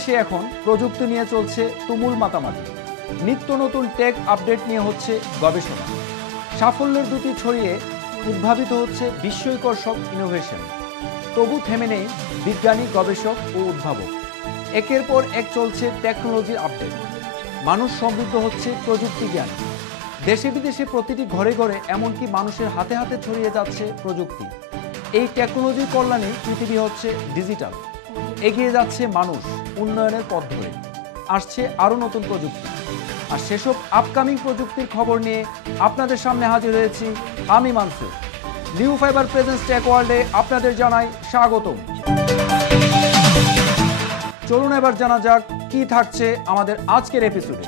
দেশে এখন প্রযুক্তি নিয়ে চলছে তুমুল মাতামাতি। নিত্য নতুন টেক আপডেট নিয়ে হচ্ছে গবেষণা। সাফল্যের দুটি ছড়িয়ে উদ্ভাবিত হচ্ছে বিস্ময়কর সব ইনোভেশন। তবু থেমে নেই বিজ্ঞানী, গবেষক ও উদ্ভাবক। একের পর এক চলছে টেকনোলজির আপডেট। মানুষ সমৃদ্ধ হচ্ছে প্রযুক্তি জ্ঞান। দেশে বিদেশে প্রতিটি ঘরে ঘরে, এমনকি মানুষের হাতে হাতে ছড়িয়ে যাচ্ছে প্রযুক্তি। এই টেকনোলজির কল্যাণে পৃথিবী হচ্ছে ডিজিটাল। এগিয়ে যাচ্ছে মানুষ উন্নয়নের পথ ধরে। আসছে আরও নতুন প্রযুক্তি। আর সেসব আপকামিং প্রযুক্তির খবর নিয়ে আপনাদের সামনে হাজির হয়েছি আমি Mansoor. New fibre presence tech ওয়ার্ল্ডে আপনাদের জানাই স্বাগতম। চলুন এবার জানা যাক কি থাকছে আমাদের আজকের এপিসোডে।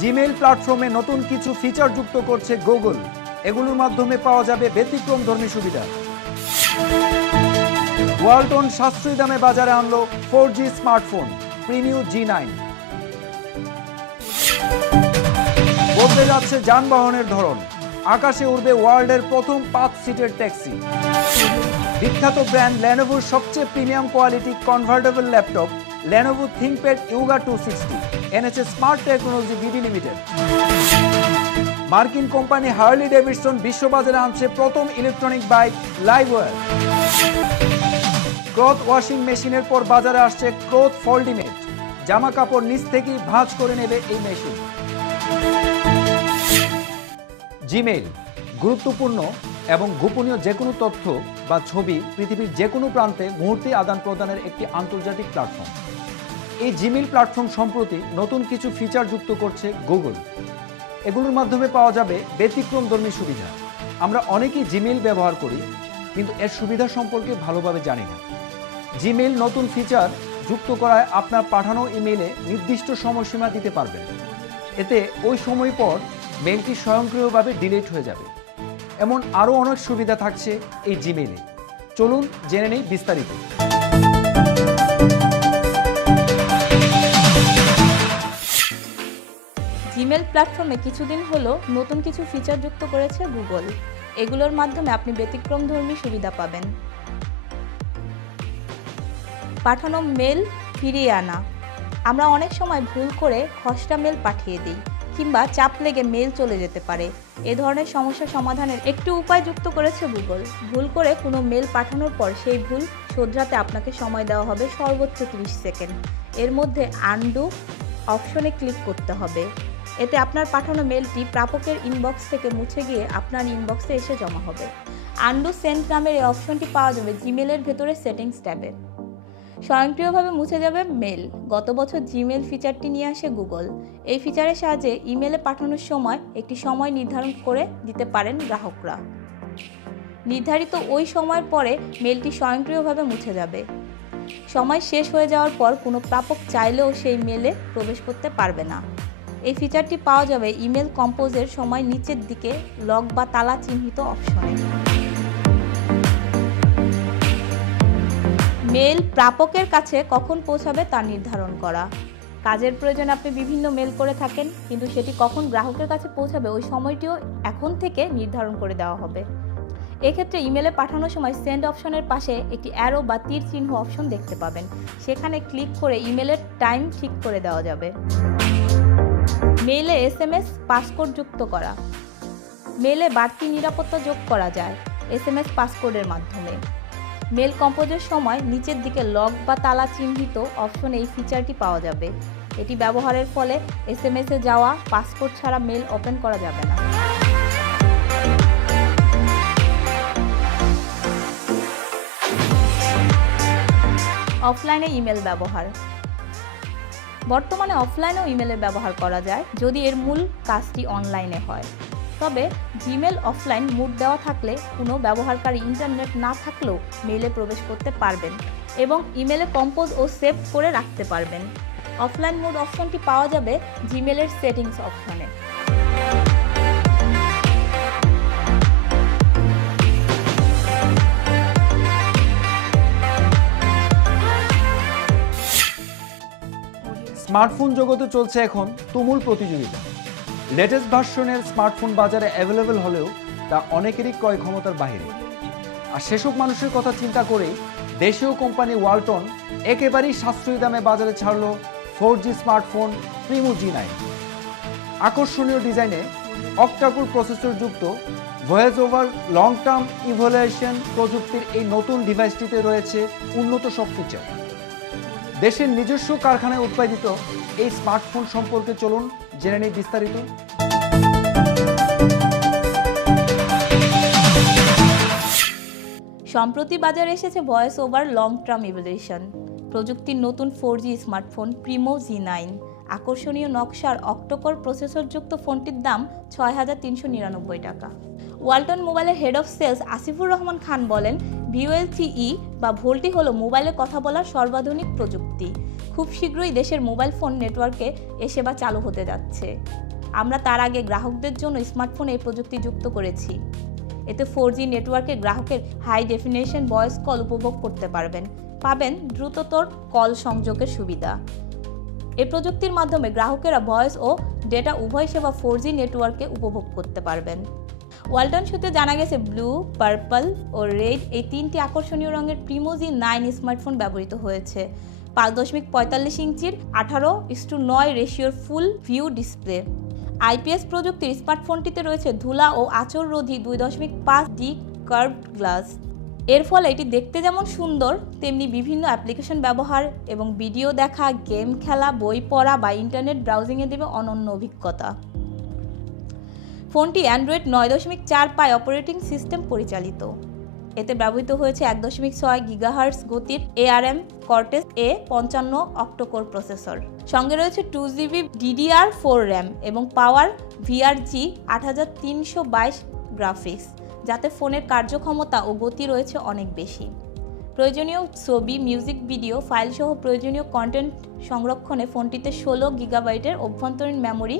জিমেইল প্ল্যাটফর্মে নতুন কিছু ফিচার যুক্ত করছে গুগল। এগুলোর মাধ্যমে পাওয়া যাবে ব্যতিক্রমধর্মী সুবিধা। ওয়ালটন সাশ্রয়ী দামে বাজারে আনলো 4G স্মার্টফোন প্রিমিও G9। বদলে যাচ্ছে যানবাহনের ধরন। আকাশে উড়বে ওয়ার্ল্ডের প্রথম 5 সিটের ট্যাক্সি। বিখ্যাত ব্র্যান্ড লেনোভোর সবচেয়ে premium quality convertible laptop Lenovo ThinkPad Yoga 260 এনেছে স্মার্ট টেকনোলজি বিডি লিমিটেড। মার্কিন কোম্পানি হার্লি ডেভিডসন বিশ্ববাজারে আনছে প্রথম ইলেকট্রনিক বাইক লাইভওয়্যার। ক্লথ ওয়াশিং মেশিনের পর বাজারে আসছে ক্লথ ফোল্ডিমেট। জামা কাপড় নিচ থেকেই ভাঁজ করে নেবে এই মেশিন। জিমেইল গুরুত্বপূর্ণ এবং গোপনীয় যে কোনো তথ্য বা ছবি পৃথিবীর যে কোনো প্রান্তে মুহূর্তে আদান প্রদানের একটি আন্তর্জাতিক প্ল্যাটফর্ম। এই জিমেইল প্ল্যাটফর্ম সম্প্রতি নতুন কিছু ফিচার যুক্ত করছে গুগল। এগুলোর মাধ্যমে পাওয়া যাবে ব্যতিক্রমধর্মী সুবিধা। আমরা অনেকেই জিমেইল ব্যবহার করি, কিন্তু এর সুবিধা সম্পর্কে ভালোভাবে জানি না। জিমেইল নতুন ফিচার যুক্ত করায় আপনার পাঠানো ইমেইলে নির্দিষ্ট সময়সীমা দিতে পারবেন। এতে ওই সময় পর মেইলটি স্বয়ংক্রিয়ভাবে ডিলিট হয়ে যাবে। এমন আরও অনেক সুবিধা থাকছে এই জিমেইলে। চলুন জেনে নেই বিস্তারিত। জিমেইল প্ল্যাটফর্মে কিছুদিন হলো নতুন কিছু ফিচার যুক্ত করেছে গুগল। এগুলোর মাধ্যমে আপনি ব্যতিক্রমধর্মী সুবিধা পাবেন। পাঠানো মেল ফিরিয়ে আনা। আমরা অনেক সময় ভুল করে খসড়া মেল পাঠিয়ে দিই, কিংবা চাপ লেগে মেল চলে যেতে পারে। এ ধরনের সমস্যা সমাধানের একটি উপায় যুক্ত করেছে গুগল। ভুল করে কোনো মেল পাঠানোর পর সেই ভুল শোধরাতে আপনাকে সময় দেওয়া হবে সর্বোচ্চ 30 সেকেন্ড। এর মধ্যে আনডু অপশনে ক্লিক করতে হবে। এতে আপনার পাঠানো মেলটি প্রাপকের ইনবক্স থেকে মুছে গিয়ে আপনার ইনবক্সে এসে জমা হবে। আনডু সেন্ড নামের এই অপশনটি পাওয়া যাবে জিমেলের ভেতরে সেটিংস ট্যাবে। স্বয়ংক্রিয়ভাবে মুছে যাবে মেল। গত বছর জিমেল ফিচারটি নিয়ে আসে গুগল। এই ফিচারের সাহায্যে ইমেলে পাঠানোর সময় একটি সময় নির্ধারণ করে দিতে পারেন গ্রাহকরা। নির্ধারিত ওই সময়ের পরে মেলটি স্বয়ংক্রিয়ভাবে মুছে যাবে। সময় শেষ হয়ে যাওয়ার পর কোনো প্রাপক চাইলেও সেই মেলে প্রবেশ করতে পারবে না। এই ফিচারটি পাওয়া যাবে ইমেল কম্পোজের সময় নিচের দিকে লক বা তালা চিহ্নিত অপশনে। মেল প্রাপকের কাছে কখন পৌঁছাবে তা নির্ধারণ করা। কাজের প্রয়োজনে আপনি বিভিন্ন মেল করে থাকেন, কিন্তু সেটি কখন গ্রাহকের কাছে পৌঁছাবে ওই সময়টিও এখন থেকে নির্ধারণ করে দেওয়া হবে। এক্ষেত্রে ইমেলে পাঠানোর সময় সেন্ড অপশনের পাশে একটি অ্যারো বা তীর চিহ্ন অপশন দেখতে পাবেন। সেখানে ক্লিক করে ইমেলের টাইম ঠিক করে দেওয়া যাবে। মেইলে SMS পাসকোড যুক্ত করা। মেইলে বাড়তি নিরাপত্তা যোগ করা যায় SMS পাসকোডের মাধ্যমে। মেল কম্পোজের সময় নিচের দিকে লক বা তালা চিহ্নিত অপশনে এই ফিচারটি পাওয়া যাবে। এটি ব্যবহারের ফলে SMS-এ যাওয়া পাসকোড ছাড়া মেল ওপেন করা যাবে না। অফলাইনে ইমেল ব্যবহার। বর্তমানে অফলাইনেও ইমেলের ব্যবহার করা যায়, যদি এর মূল কাজটি অনলাইনে হয়। তবে জিমেল অফলাইন মোড দেওয়া থাকলে কোনো ব্যবহারকারী ইন্টারনেট না থাকলেও মেইলে প্রবেশ করতে পারবেন এবং ইমেলে কম্পোজ ও সেভ করে রাখতে পারবেন। অফলাইন মোড অপশনটি পাওয়া যাবে জিমেলের সেটিংস অপশনে। স্মার্টফোন জগতে চলছে এখন তুমুল প্রতিযোগিতা। লেটেস্ট ভার্সনের স্মার্টফোন বাজারে অ্যাভেলেবেল হলেও তা অনেকেরই ক্রয় ক্ষমতার বাইরে। আর সেসব মানুষের কথা চিন্তা করে দেশীয় কোম্পানি ওয়ালটন একেবারেই সাশ্রয়ী দামে বাজারে ছাড়ল 4G স্মার্টফোন প্রিমো G9। আকর্ষণীয় ডিজাইনে অক্টাকোর প্রসেসর যুক্ত voice over long term evaluation প্রযুক্তির এই নতুন ডিভাইসটিতে রয়েছে উন্নত সব ফিচার। দেশের নিজস্ব কারখানায় উৎপাদিত এই স্মার্টফোন সম্পর্কে চলুন জেনে নিই বিস্তারিত। সম্প্রতি বাজারে এসেছে voice over long term evaluation প্রযুক্তির নতুন 4G স্মার্টফোন প্রিমো G9। আকর্ষণীয় নকশার অক্টোকোর প্রসেসরযুক্ত ফোনটির দাম ৬,৩৯৯ টাকা। ওয়ালটন মোবাইলের head of sales Asifur Rahman Khan বলেন, VoLTE বা ভোল্টি হলো মোবাইলে কথা বলার সর্বাধুনিক প্রযুক্তি। খুব শীঘ্রই দেশের মোবাইল ফোন নেটওয়ার্কে এ সেবা চালু হতে যাচ্ছে। আমরা তার আগে গ্রাহকদের জন্য স্মার্টফোনে এই প্রযুক্তি যুক্ত করেছি। এতে 4G নেটওয়ার্কে গ্রাহকের হাই ডেফিনেশন ভয়েস কল উপভোগ করতে পাবেন দ্রুততর কল সংযোগের সুবিধা। এই প্রযুক্তির মাধ্যমে গ্রাহকেরা ভয়েস ও ডেটা উভয় সেবা 4G নেটওয়ার্কে উপভোগ করতে পারবেন। ওয়ালটন সূত্রে জানা গেছে, ব্লু, পার্পল ও রেড এই তিনটি আকর্ষণীয় রঙের প্রিমো G9 স্মার্টফোন ব্যবহৃত হয়েছে। 5.45 ইঞ্চির 18:9 রেশিওর ফুল ভিউ ডিসপ্লে। IPS প্রযুক্তির স্মার্টফোনটিতে রয়েছে ধুলা ও আঁচড় রোধী 2.5D কার্ভড গ্লাস। এর ফলে এটি দেখতে যেমন সুন্দর, তেমনি বিভিন্ন অ্যাপ্লিকেশন ব্যবহার এবং ভিডিও দেখা, গেম খেলা, বই পড়া বা ইন্টারনেট ব্রাউজিংয়ে দেবে অনন্য অভিজ্ঞতা। ফোনটি অ্যান্ড্রয়েড 9.4 পাই অপারেটিং সিস্টেম পরিচালিত। এতে ব্যবহৃত হয়েছে 1.6 গিগাহার্টজ গতির ARM Cortex A55 octa-core processor. সঙ্গে রয়েছে 2GB DDR4 RAM এবং পাওয়ার VRG 8322 গ্রাফিক্স, যাতে ফোনের কার্যক্ষমতা ও গতি রয়েছে অনেক বেশি। প্রয়োজনীয় ছবি, মিউজিক, ভিডিও ফাইল সহ প্রয়োজনীয় কন্টেন্ট সংরক্ষণে ফোনটিতে 16 গিগাবাইটের অভ্যন্তরীণ মেমোরি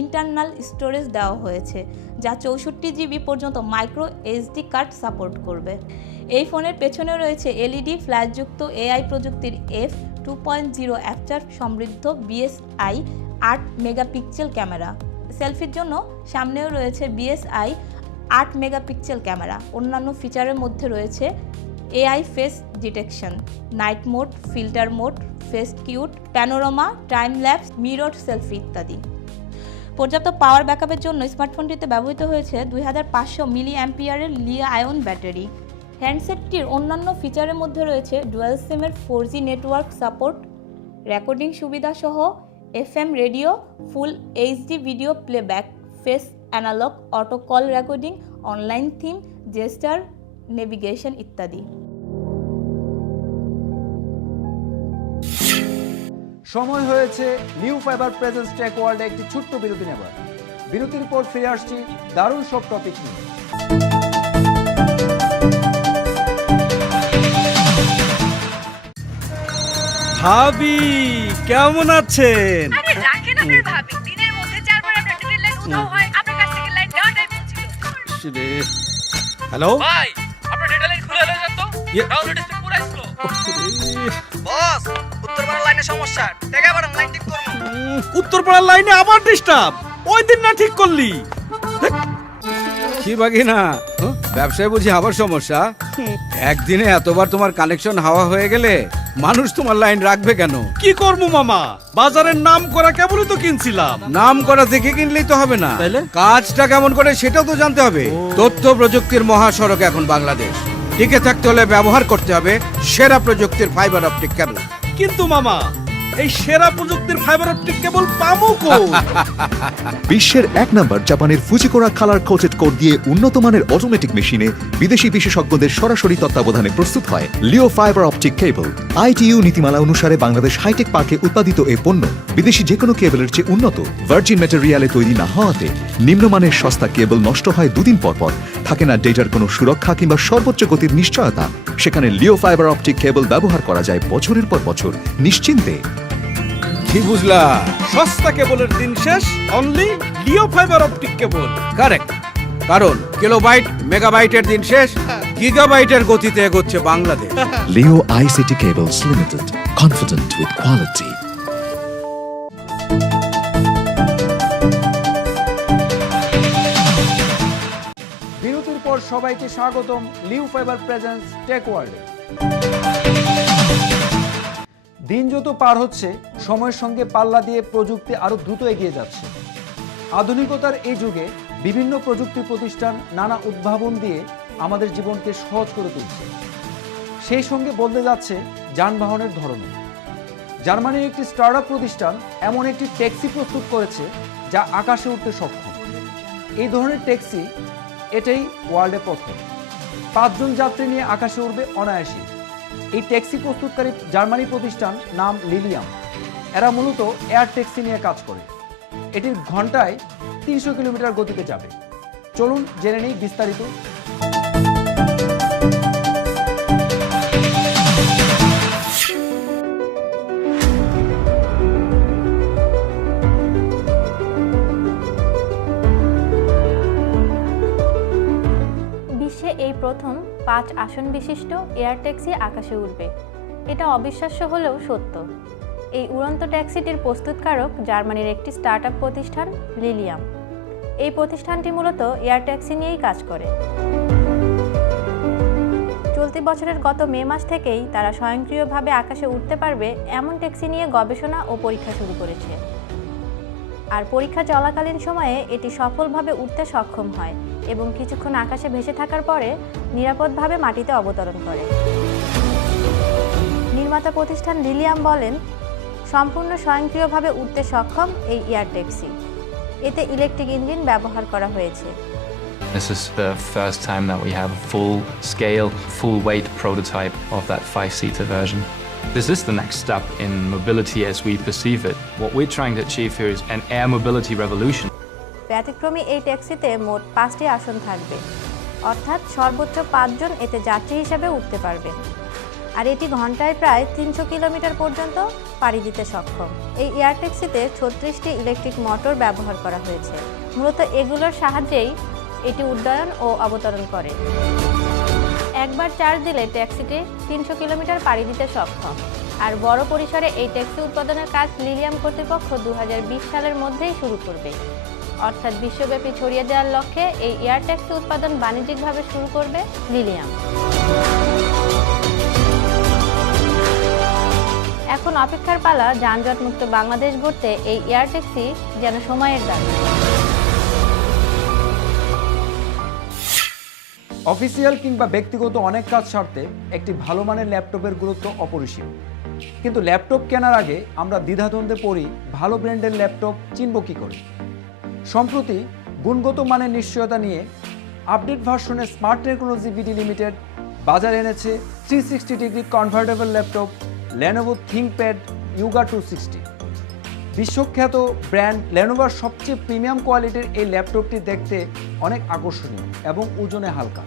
ইন্টারনাল স্টোরেজ দেওয়া হয়েছে, যা 64GB পর্যন্ত মাইক্রো SD কার্ড সাপোর্ট করবে। এই ফোনের পেছনে রয়েছে LED ফ্ল্যাশযুক্ত AI প্রযুক্তির f2.0 অ্যাপচার সমৃদ্ধ BSI 8 মেগাপিক্সেল ক্যামেরা। সেলফির জন্য সামনেও রয়েছে BSI 8 মেগাপিক্সেল ক্যামেরা। অন্যান্য ফিচারের মধ্যে রয়েছে AI face detection, night mode, filter mode, face cute, panorama, time lapse, mirror selfie ইত্যাদি। পর্যাপ্ত পাওয়ার ব্যাকআপের জন্য স্মার্টফোনটিতে ব্যবহৃত হয়েছে 2500 মিলিঅ্যাম্পিয়ারের লিথিয়াম ব্যাটারি। হ্যান্ডসেটটির অন্যান্য ফিচারের মধ্যে রয়েছে ডুয়াল সিমের 4G নেটওয়ার্ক সাপোর্ট, রেকর্ডিং সুবিধা সহ FM radio, full HD video playback, face analogue auto call recording, online theme, gesture navigation ইত্যাদি। সময় হয়েছে নিউ ফাইবার প্রেজেন্স টেক ওয়ার্ল্ডে একটি ছোট্ট বিরতি নেবার। বিরতির পর ফিরে আসছি দারুণ সব টপিক নিয়ে। ভাবি কেমন আছেন? আরে রাখেন আপনার ভাবি, দিনের মধ্যে 4 বার আপনার ডেটের লাইন উঠাও হয়, আপনার কাছ থেকে লাইন দেওয়া টাইম ছিল। হ্যালো ভাই, আপনার ডেটা লাইন খুলে হয়ে যেত, ডাউনলোড স্পিড পুরো স্লো। বস, উত্তরপাড়ার লাইনে সমস্যা, টেকা বাড়ান, লাইন ঠিক করুন। উত্তরপাড়ার লাইনে আবার ডিস্টার্ব। ওই দিন না ঠিক করলি? কি বাকি না ব্যবসায় বুঝি আবার সমস্যা? একদিনে এতবার তোমার কানেকশন হাওয়া হয়ে গেলে মানুষ তোমার লাইন রাখবে কেন? কি করবো মামা, বাজারের নাম করা কেবলই তো কিনছিলাম। নাম করা দেখে কিনলেই তো হবে না, তাইলে? কাজটা কেমন করে সেটাও তো জানতে হবে। তথ্য প্রযুক্তির মহাসড়ক এখন বাংলাদেশ। টিকে থাকতে হলে ব্যবহার করতে হবে সেরা প্রযুক্তির ফাইবার অপটিক কেবল। কিন্তু মামা, এই সেরা প্রযুক্তির ফাইবার অপটিক কেবল পাবো কই? বিশ্বের 1 নম্বর জাপানের ফুজিকোরা কালার কোটেড কোড দিয়ে উন্নত মানের অটোমেটিক মেশিনে বিদেশি বিশেষজ্ঞদের সরাসরি তত্ত্বাবধানে প্রস্তুত হয় লিও ফাইবার অপটিক কেবল। ITU নীতিমালা অনুসারে বাংলাদেশ হাইটেক পার্কে উৎপাদিত এই পণ্য বিদেশি যে কোনো কেবলের চেয়ে উন্নত। ভার্জিন ম্যাটেরিয়ালে তৈরি না হওয়াতে নিম্নমানের সস্তা কেবল নষ্ট হয় 2 দিন পর পর, থাকে না ডেটার কোনো সুরক্ষা কিংবা সর্বোচ্চ গতির নিশ্চয়তা। সেখানে লিও ফাইবার অপটিক কেবল ব্যবহার করা যায় বছরের পর বছর নিশ্চিন্তে। কি বুঝলা? সস্তা কেবলের দিন শেষ, অনলি লিও ফাইবার অপটিক কেবল। কারেক্ট, কারণ কিলোবাইট মেগাবাইটের দিন শেষ, গিগাবাইটের গতিতে এগোচ্ছে Bangladesh. Leo ICT Cables Limited, confident with quality. সবাইকে স্বাগতম লিও ফাইবার প্রেজেন্স টেক ওয়ার্ল্ডে। দিন যত পার হচ্ছে সময়ের সঙ্গে পাল্লা দিয়ে প্রযুক্তি আরো দ্রুত এগিয়ে যাচ্ছে। আধুনিকতার এই যুগে বিভিন্ন প্রযুক্তি প্রতিষ্ঠান নানা উদ্ভাবন দিয়ে আমাদের জীবনকে সহজ করে তুলছে। সেই সঙ্গে বদলে যাচ্ছে যানবাহনের ধরনও। জার্মানির একটি স্টার্টআপ প্রতিষ্ঠান এমন একটি ট্যাক্সি প্রস্তুত করেছে যা আকাশে উঠতে সক্ষম। এই ধরনের ট্যাক্সি এটাই ওয়ার্ল্ডে প্রথম। 5 জন যাত্রী নিয়ে আকাশে উঠবে অনায়াসে। এই ট্যাক্সি প্রস্তুতকারী জার্মানি প্রতিষ্ঠান নাম লিলিয়াম। এরা মূলত এয়ার ট্যাক্সি নিয়ে কাজ করে। এটি ঘন্টায় 300 কিলোমিটার গতিতে যাবে। চলুন জেনে নিই বিস্তারিত। বিশ্বে এই প্রথম 5 আসন বিশিষ্ট এয়ার ট্যাক্সি আকাশে উড়বে। এটা অবিশ্বাস্য হলেও সত্য। এই উড়ন্ত ট্যাক্সিটির প্রস্তুতকারক জার্মানির একটি স্টার্টআপ প্রতিষ্ঠান লিলিয়াম। এই প্রতিষ্ঠানটি মূলত এয়ার ট্যাক্সি নিয়েই কাজ করে। চলতি বছরের গত মে মাস থেকেই তারা স্বয়ংক্রিয়ভাবে আকাশে উঠতে পারবে এমন ট্যাক্সি নিয়ে গবেষণা ও পরীক্ষা শুরু করেছে। আর পরীক্ষা চলাকালীন সময়ে এটি সফলভাবে উঠতে সক্ষম হয় এবং কিছুক্ষণ আকাশে ভেসে থাকার পরে নিরাপদভাবে মাটিতে অবতরণ করে। নির্মাতা প্রতিষ্ঠান লিলিয়াম বলেন, সম্পূর্ণ স্বয়ংক্রিয়ভাবে উঠতে সক্ষম এই এয়ার ট্যাক্সি। এতে ইলেকট্রিক ইঞ্জিন ব্যবহার করা হয়েছে। This is the first time that we have a full-scale, full-weight prototype of that 5-seater version. This is the next step in mobility as we perceive it. What we're trying to achieve here is an air mobility revolution. ব্যতিক্রমী এই ট্যাক্সিতে মোট 5টি আসন থাকবে, অর্থাৎ সর্বোচ্চ 5 জন এতে যাত্রী হিসেবে উঠতে পারবেন। আর এটি ঘন্টায় প্রায় 300 কিলোমিটার পর্যন্ত পাড়ি দিতে সক্ষম। এই এয়ার ট্যাক্সিতে 36টি ইলেকট্রিক মোটর ব্যবহার করা হয়েছে। মূলত এগুলোর সাহায্যেই এটি উড্ডয়ন ও অবতরণ করে। একবার চার্জ দিলে ট্যাক্সিটি 300 কিলোমিটার পাড়ি দিতে সক্ষম। আর বড় পরিসরে এই ট্যাক্সি উৎপাদনের কাজ লিলিয়াম কর্তৃপক্ষ 2020 সালের মধ্যেই শুরু করবে। অর্থাৎ বিশ্বব্যাপী ছড়িয়ে দেওয়ার লক্ষ্যে এই এয়ার ট্যাক্সি উৎপাদন বাণিজ্যিকভাবে শুরু করবে লিলিয়াম। এখন অপেক্ষার পালা যানজট মুক্ত বাংলাদেশ গড়তে এই এয়ার ট্যাক্সি যেন সময়ের দাবি। অফিসিয়াল কিংবা ব্যক্তিগত অনেক কাজ সারতে একটি ভালো মানের ল্যাপটপের গুরুত্ব অপরিসীম। কিন্তু ল্যাপটপ কেনার আগে আমরা দ্বিধাদ্বন্দ্বে পড়ি, ভালো ব্র্যান্ডের ল্যাপটপ চিনব কী করে। সম্প্রতি গুণগত মানের নিশ্চয়তা নিয়ে আপডেট ভার্সনের স্মার্ট টেকনোলজি বিডি লিমিটেড বাজারে এনেছে 360 degree convertible laptop Lenovo ThinkPad Yoga 260। বিশ্বখ্যাত ব্র্যান্ড লেনোভোর সবচেয়ে প্রিমিয়াম কোয়ালিটির এই ল্যাপটপটি দেখতে অনেক আকর্ষণীয় এবং ওজনে হালকা।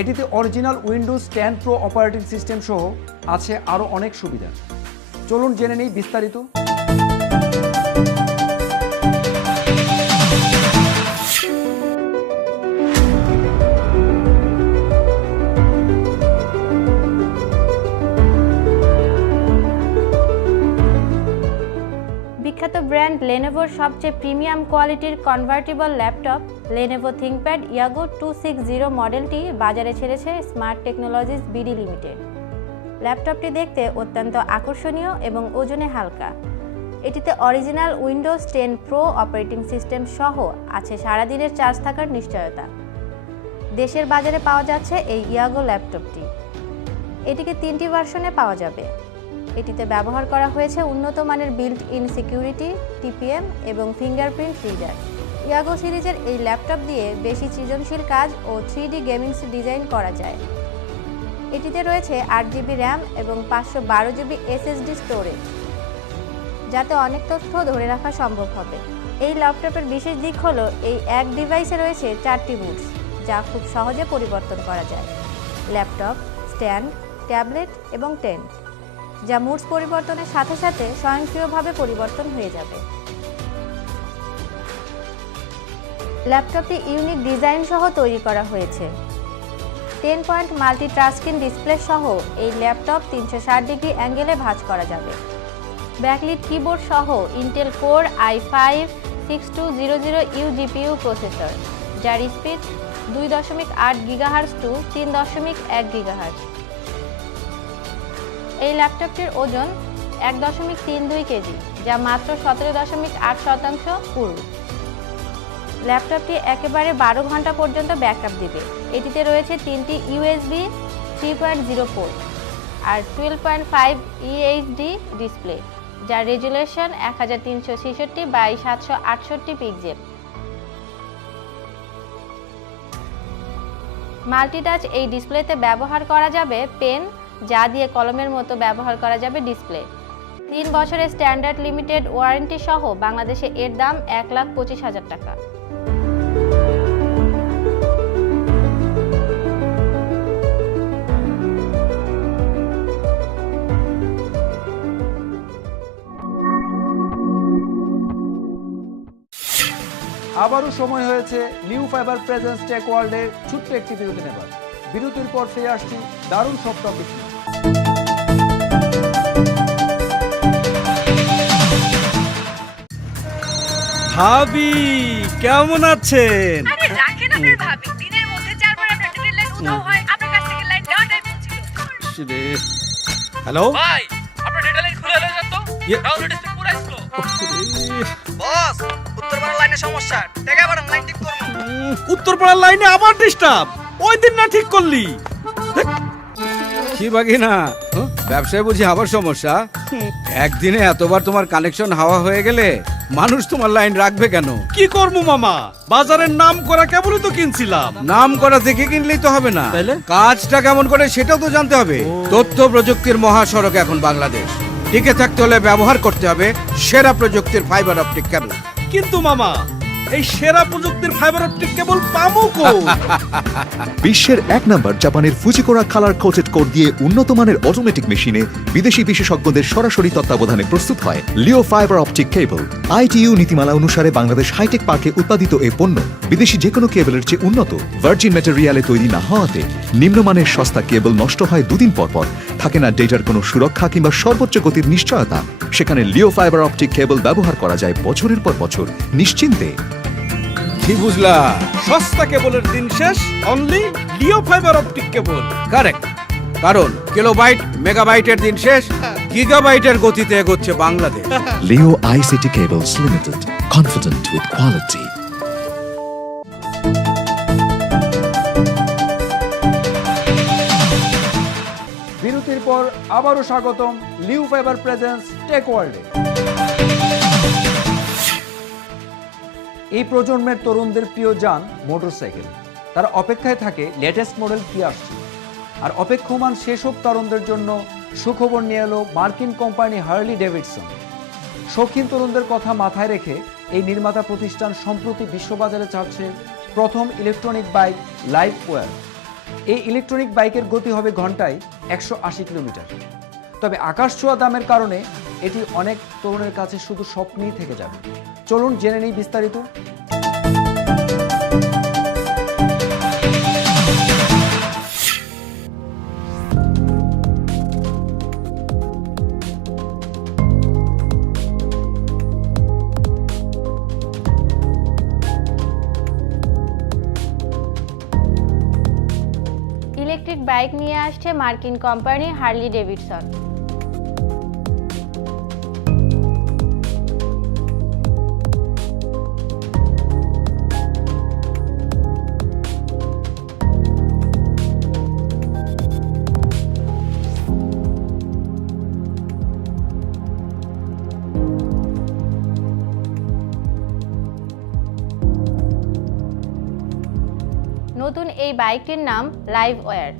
এটিতে original Windows 10 pro operating system সহ আছে আরও অনেক সুবিধা। চলুন জেনে নিই বিস্তারিত। বিখ্যাত ব্র্যান্ড লেনোভোর সবচেয়ে প্রিমিয়াম কোয়ালিটির কনভার্টেবল ল্যাপটপ লেনোভো থিংকপ্যাড ইয়াগো 260 মডেলটি বাজারে ছেড়েছে স্মার্ট টেকনোলজিস বিডি লিমিটেড। ল্যাপটপটি দেখতে অত্যন্ত আকর্ষণীয় এবং ওজনে হালকা। এটিতে original Windows 10 pro operating system সহ আছে সারাদিনের চার্জ থাকার নিশ্চয়তা। দেশের বাজারে পাওয়া যাচ্ছে এই ইয়াগো ল্যাপটপটি। এটিকে 3টি ভার্সনে পাওয়া যাবে। এটিতে ব্যবহার করা হয়েছে উন্নত মানের বিল্ট ইন সিকিউরিটি, টিপিএম এবং ফিঙ্গারপ্রিন্ট রিডার। ইয়াগো সিরিজের এই ল্যাপটপ দিয়ে বেশি সৃজনশীল কাজ ও 3D গেমিং ডিজাইন করা যায়। এটিতে রয়েছে 8 জিবি র্যাম এবং 512 জিবি এসএসডি স্টোরেজ, যাতে অনেক তথ্য ধরে রাখা সম্ভব হবে। এই ল্যাপটপের বিশেষ দিক হলো এই এক ডিভাইসে রয়েছে 4টি মুডস, যা খুব সহজে পরিবর্তন করা যায়। ল্যাপটপ, স্ট্যান্ড, ট্যাবলেট এবং টেন্ট, যা মুডস পরিবর্তনের সাথে সাথে স্বয়ংক্রিয়ভাবে পরিবর্তন হয়ে যাবে। ল্যাপটপটি ইউনিক ডিজাইন সহ তৈরি করা হয়েছে। 10 পয়েন্ট মাল্টি টাচস্ক্রিন ডিসপ্লে সহ এই ল্যাপটপ 360 ডিগ্রি অ্যাঙ্গেলে ভাঁজ করা যাবে। ব্যাকলিট কিবোর্ড সহ Intel core i5 6200U GPU processor, যার স্পিড 2.8 গিগাহার্জ টু 3.1 গিগাহার্জ। এই ল্যাপটপটির ওজন 1.32 কেজি, যা মাত্র 17.8% পুরু। ল্যাপটপটি একেবারে 12 ঘন্টা পর্যন্ত ব্যাকআপ দিবে। এটিতে রয়েছে 3টি USB 3.0 পোর্ট আর 12.5 EHD ডিসপ্লে, যার রেজুলেশন 1366x768 পিক্সেল। মাল্টিটাচ এই ডিসপ্লেতে ব্যবহার করা যাবে পেন, যা দিয়ে কলমের মতো ব্যবহার করা যাবে ডিসপ্লে। 3 বছরের স্ট্যান্ডার্ড লিমিটেড ওয়ারেন্টি সহ বাংলাদেশে এর দাম 1,25,000 টাকা। আবারও সময় হয়েছে লিও ফাইবার প্রেজেন্স টেক ওয়ার্ল্ডের ছোট্ট একটি বিরতি নেবার। বিরতির পর ফিরে আসছি দারুণ সব টপিক নিয়ে। ভাবি কেমন আছেন? আরে রাখেন আপনার ভাবি, দিনের মধ্যে 4 বার আপনার ডিটেইল লাইন উধাও হয়, আপনার কাছ থেকে লাইন নেওয়াটাই ভুল ছিল। হ্যালো, ভাই আপনার ডেটা লাইন খুলে যান তো, ডাউনলোড স্পিড পুরো স্লো। বস উত্তরপাড়ার লাইনে সমস্যা, টেকা বাড়ান লাইন ঠিক করুন। উত্তরপাড়ার লাইনে আবার ডিস্টার্ব। ওই দিন না ঠিক করলি? কি বাকি না, ব্যবসায় বুঝি আবার সমস্যা? একদিনে এতবার তোমার কানেকশন হাওয়া হয়ে গেলে মানুষ তোমার লাইন রাখবে কেন? কি করবো মামা, বাজারের নাম করা কেবলই তো কিনছিলাম। নাম করা দেখে কিনলেই তো হবে না, তাইলে? কাজটা কেমন করে সেটাও তো জানতে হবে। তথ্য প্রযুক্তির মহাসড়ক এখন বাংলাদেশ, টিকে থাকতে হলে ব্যবহার করতে হবে সেরা প্রযুক্তির ফাইবার অপটিক কেবল। কিন্তু মামা, এই সেরা প্রযুক্তির ফাইবার অপটিক কেবল পাবো কই? বিশ্বের 1 নম্বর জাপানের ফুজিকোরা কালার কোটেড কোড দিয়ে উন্নত মানের অটোমেটিক মেশিনে বিদেশি বিশেষজ্ঞদের সরাসরি তত্ত্বাবধানে প্রস্তুত হয় লিও ফাইবার অপটিক কেবল। ITU নীতিমালা অনুসারে বাংলাদেশ হাইটেক পার্কে উৎপাদিত এই পণ্য বিদেশি যে কোনো কেবলের চেয়ে উন্নত। ভার্জিন ম্যাটেরিয়ালে তৈরি না হওয়াতে নিম্নমানের সস্তা কেবল নষ্ট হয় 2 দিন পর পর, থাকে না ডেটার কোনো সুরক্ষা কিংবা সর্বোচ্চ গতির নিশ্চয়তা। সেখানে লিও ফাইবার অপটিক কেবল ব্যবহার করা যায় বছরের পর বছর নিশ্চিন্তে। কি বুঝলা? সস্তা কেবলের দিন শেষ, অনলি লিও ফাইবার অপটিক কেবল। কারেক্ট, কারণ কিলোবাইট মেগাবাইটের দিন শেষ, গিগাবাইটের গতিতে এগোচ্ছে Bangladesh. Leo ICT Cables Limited, confident with quality. বিরতির পর আবারও স্বাগতম লিও ফাইবার প্রেজেন্স টেক ওয়ার্ল্ডে। এই প্রজন্মের তরুণদের প্রিয় যান মোটরসাইকেল। তারা অপেক্ষায় থাকে লেটেস্ট মডেল কি আসছে। আর অপেক্ষমান সেসব তরুণদের জন্য সুখবর নিয়ে এলো মার্কিন কোম্পানি হার্লি ডেভিডসন। শৌখিন তরুণদের কথা মাথায় রেখে এই নির্মাতা প্রতিষ্ঠান সম্প্রতি বিশ্ববাজারে ছাড়ছে প্রথম ইলেকট্রনিক বাইক লাইভ ওয়্যার। এই ইলেকট্রনিক বাইকের গতি হবে ঘন্টায় 180 কিলোমিটার। তবে আকাশ ছোঁয়া দামের কারণে এটি অনেক তরুণের কাছে শুধু স্বপ্নই থেকে যাবে। চলুন জেনে নেই বিস্তারিত। ইলেকট্রিক বাইক নিয়ে আসছে মার্কিন কোম্পানি হার্লি ডেভিডসন। নতুন এই বাইকটির নাম লাইভ ওয়্যার।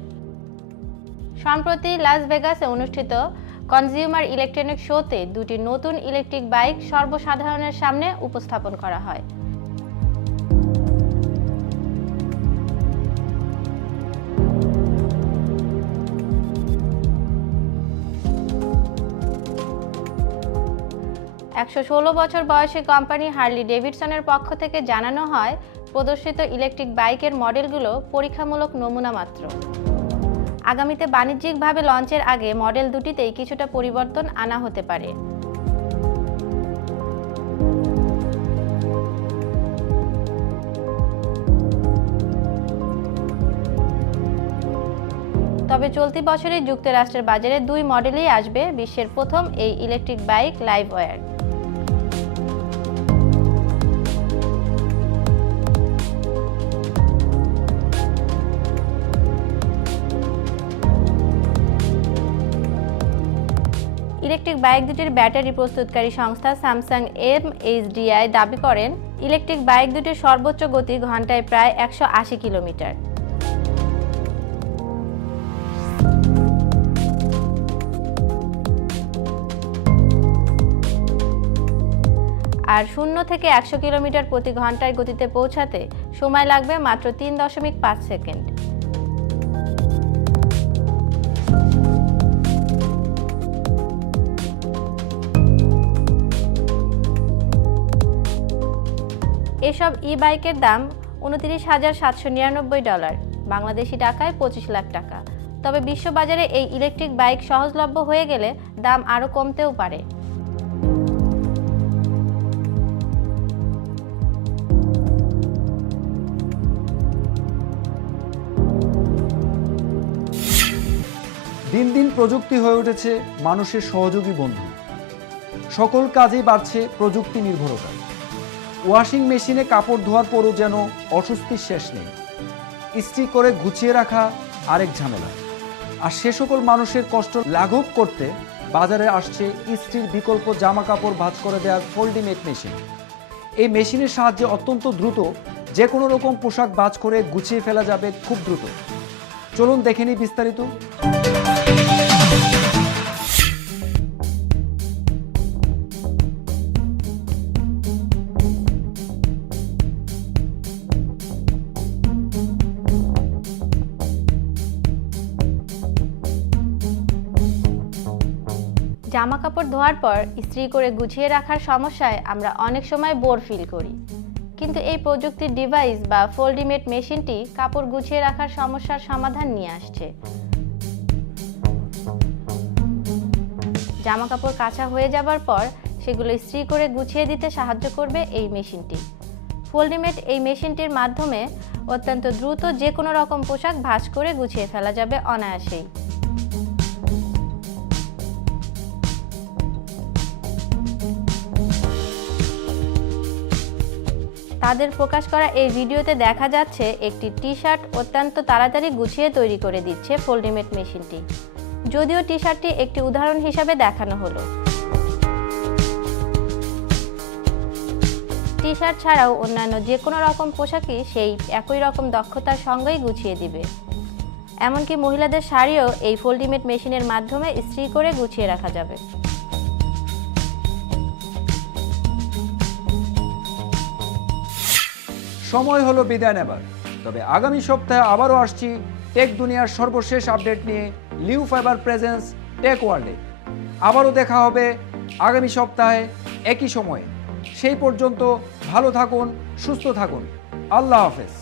সম্প্রতি লাস ভেগাসে অনুষ্ঠিত কনজিউমার ইলেকট্রনিক শোতে 2টি নতুন ইলেকট্রিক বাইক সর্বসাধারণের সামনে উপস্থাপন করা হয়। $116 বছর বয়সী কোম্পানি হার্লি ডেভিডসনের পক্ষ থেকে জানানো হয়, প্রদর্শিত ইলেকট্রিক বাইকের মডেলগুলো পরীক্ষামূলক নমুনা মাত্র। আগামীতে বাণিজ্যিকভাবে লঞ্চের আগে মডেল দুটিতেই কিছুটা পরিবর্তন আনা হতে পারে। তবে চলতি বছরে যুক্তরাষ্ট্রের বাজারে 2 মডেলেই আসবে বিশ্বের প্রথম এই ইলেকট্রিক বাইক লাইভওয়্যার। ইলেকট্রিক বাইক দুটির ব্যাটারি প্রস্তুতকারী সংস্থা স্যামসাং MHDI দাবি করেন ইলেকট্রিক বাইক দুটির সর্বোচ্চ গতি ঘন্টায় প্রায় 180 কিলোমিটার। আর 0 থেকে 100 কিলোমিটার প্রতি ঘন্টার গতিতে পৌঁছাতে সময় লাগবে মাত্র 3.5 সেকেন্ড। এসব ই-বাইকের দাম $29,799, বাংলাদেশি টাকায় 25 লাখ টাকা। তবে বিশ্ববাজারে এই ইলেকট্রিক বাইক সহজলভ্য হয়ে গেলে দাম আরও কমতেও পারে। দিন দিন প্রযুক্তি হয়ে উঠেছে মানুষের সহযোগী বন্ধু। সকল কাজেই বাড়ছে প্রযুক্তি নির্ভরতা। ওয়াশিং মেশিনে কাপড় ধোয়ার পরও যেন অস্বস্তির শেষ নেই। ইস্ত্রি করে গুছিয়ে রাখা আরেক ঝামেলা। আর সে সকল মানুষের কষ্ট লাঘব করতে বাজারে আসছে ইস্ত্রির বিকল্প জামা কাপড় ভাঁজ করে দেওয়ার ফোল্ডিমেট মেশিন। এই মেশিনের সাহায্যে অত্যন্ত দ্রুত যে কোনো রকম পোশাক ভাঁজ করে গুছিয়ে ফেলা যাবে খুব দ্রুত। চলুন দেখে নিই বিস্তারিত। জামা কাপড় ধোয়ার পর ইস্ত্রি করে গুছিয়ে রাখার সমস্যায় আমরা অনেক সময় বোর ফিল করি, কিন্তু এই প্রযুক্তির ডিভাইস বা ফোল্ডিমেট মেশিনটি কাপড় গুছিয়ে রাখার সমস্যার সমাধান নিয়ে আসছে। জামা কাপড় কাঁচা হয়ে যাবার পর সেগুলো ইস্ত্রি করে গুছিয়ে দিতে সাহায্য করবে এই মেশিনটি। ফোল্ডিমেট এই মেশিনটির মাধ্যমে অত্যন্ত দ্রুত যে কোনো রকম পোশাক ভাঁজ করে গুছিয়ে ফেলা যাবে অনায়াসেই। তাদের প্রকাশ করা এই ভিডিওতে দেখা যাচ্ছে একটি টি-শার্ট অত্যন্ত তাড়াতাড়ি গুছিয়ে তৈরি করে দিচ্ছে ফোল্ডিমেট মেশিনটি। যদিও টি-শার্টটি একটি উদাহরণ হিসাবে দেখানো হলো। টি-শার্ট ছাড়াও অন্যান্য যে কোনো রকম পোশাকই সেই একই রকম দক্ষতার সঙ্গেই গুছিয়ে দিবে। এমনকি মহিলাদের শাড়িও এই ফোল্ডিমেট মেশিনের মাধ্যমে ইস্ত্রি করে গুছিয়ে রাখা যাবে। সময় হলো বিদায় নেবার। তবে আগামী সপ্তাহে আবারও আসছি টেক দুনিয়ার সর্বশেষ আপডেট নিয়ে লিও ফাইবার প্রেজেন্স টেক ওয়ার্ল্ডে। আবারও দেখা হবে আগামী সপ্তাহে একই সময়ে। সেই পর্যন্ত ভালো থাকুন, সুস্থ থাকুন। আল্লাহ হাফেজ।